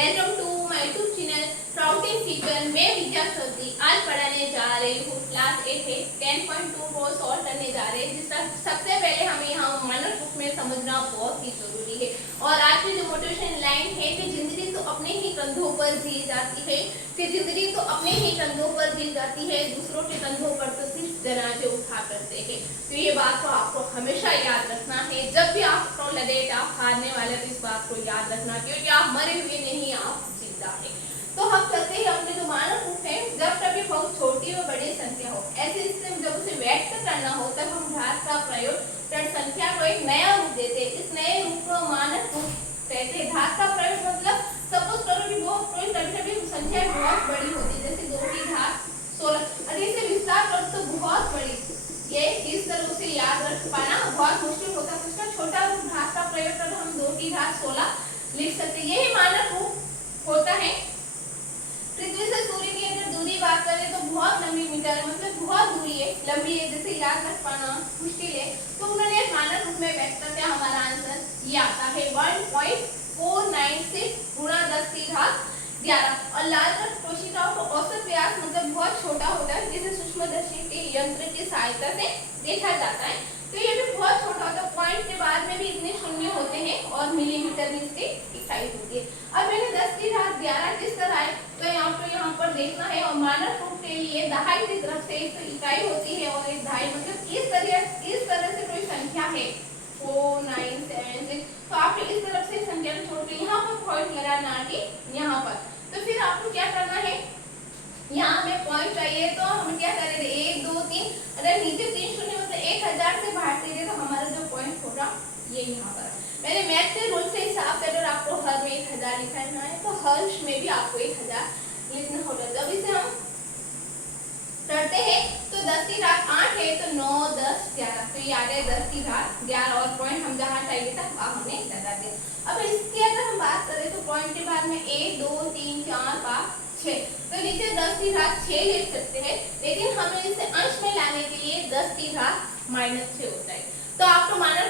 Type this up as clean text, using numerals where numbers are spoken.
Welcome to my YouTube channel proud feature. मैं विद्या चौधरी आज पढ़ाने जा रही हूँ क्लास 8 है 10.2 को सॉल्व करने जा रहे हैं, जिसका सबसे पहले हमें यहाँ मानक बुक में समझना बहुत ही जरूरी है। और आज की जो मोटिवेशन लाइन है कि जिंदगी तो अपने ही कंधों पर दी जाती है, कि जिंदगी तो अपने ही कंधों पर दी जाती है, दूसरों के कंधों पर तो सिर्फ जनाजे उठा करते हैं। तो ये बात तो आपको हमेशा याद रखना है। जब भी आपको लगे कि आप हारने वाले तो इस बात को याद रखना, क्योंकि आप मरे हुए नहीं, आप जिंदा है। तो हम चलते हैं अपने जो मानक रूप है, जब कभी बहुत छोटी व बड़ी संख्या हो, ऐसे स्थिति में जब उसे व्यक्त करना हो तब हम घात का प्रयोग कर संख्या को एक नया रूप देते हैं। इस नए रूप को मानक रूप कहते हैं। घात का प्रयोग मतलब सपोज करो कि वो कोई कभी संख्या बहुत बड़ी होती है, जैसे 2 की घात 16, और इसे विस्तार करो तो बहुत बड़ी, ये इस तरह से याद रख पाना बहुत मुश्किल होता है। इसका छोटा रूप घात का प्रयोग कर हम 2 की घात 16 लिख सकते हैं। यही मानक रूप होता है। पृथ्वी से सूर्य की अगर दूरी बात करें तो बहुत लंबी मीटर, मतलब बहुत दूरी है, लंबी है, जैसे याद रख पाना मुश्किल है। तो उन्होंने मानक रूप में व्यक्त करते हैं। हमारा आंसर ये आता है 1.496 गुणा 10 की घात 11। और लाल रक्त कोशिकाओं को औसत व्यास मतलब बहुत छोटा होता है, जिसे सूक्ष्मदर्शी के यंत्र की सहायता से देखा जाता है। तो ये भी बहुत छोटा होता है, पॉइंट के बाद में भी इतने शून्य होते हैं और मिलीमीटर में इसकी इकाई होती है। अब मैंने 10 की घात 11 किस तरह है तो यहाँ पर देखना है। और मानक रूप के लिए दहाई की तरफ से एक तो इकाई होती है और एक दहाई, मतलब इस तरह से कोई संख्या है 4976, तो आपको इस तरफ से संख्या को छोड़ के यहाँ पर पॉइंट लगाना है यहाँ पर। तो फिर आपको क्या करना है, यहाँ हमें पॉइंट चाहिए तो हम क्या करेंगे 1 2 3, अगर नीचे 3 शून्य मतलब 1000 से भाग देंगे तो हमारा जो पॉइंट होगा ये यहाँ पर। मैंने मैथ के रूल से हिसाब से अगर आपको हर में 1000 लिखना है तो हर्ष में भी आपको 1000 लिखना होगा। जब इसे हम करते हैं तो 10 की घात 8 है तो 9 10 11, तो ये आ गया 10 की घात 11 और पॉइंट हम जहाँ चाहिए था वहाँ हमने लगा दिया। अब इसकी अगर हम बात करें तो पॉइंट के बाद में 1 2 3 4 5 6, तो नीचे 10 की घात 6 लिख सकते हैं, लेकिन हमें इसे अंश में लाने के लिए 10 की घात -6 होता है। तो आपको मानक